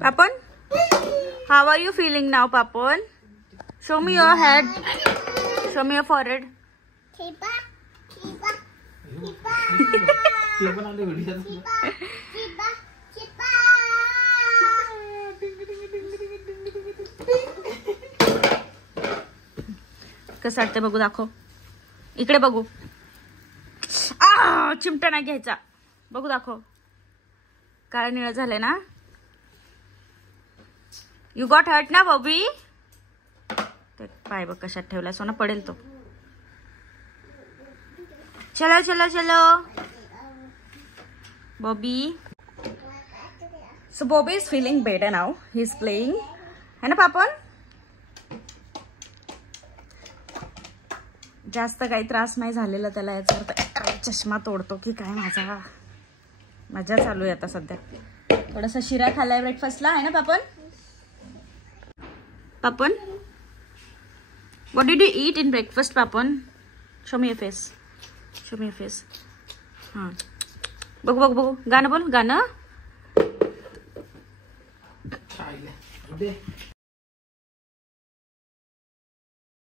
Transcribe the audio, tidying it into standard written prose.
Papan, how are you feeling now, Papan? Show me your head. Show me your forehead. कसं वाटतं बघू, दाखव इकडे बघू. चिमटा नाही घ्यायचा. बघू, दाखव. काळं निळं झालंय ना. यू गॉट हर्ट ना बॉबी. पाय बघ कशात ठेवला. सोना पडेल तो. चलो चलो चलो Bobby. So Bobby is feeling better now. He's playing. है ना पापन? जास्त काही त्रास नाही झालेला त्याला. याचा अर्थ चष्मा तोडतो की काय माझा. मजा चालू आहे आता सध्या. थोडासा शिरा खाल्लाय ब्रेकफास्टला. आहे ना पापन? पापन, what did you eat in breakfast, पापन? Show me your face. Show me your face. हाँ. बघू बघू बघू. गाणं बोल. गाणं.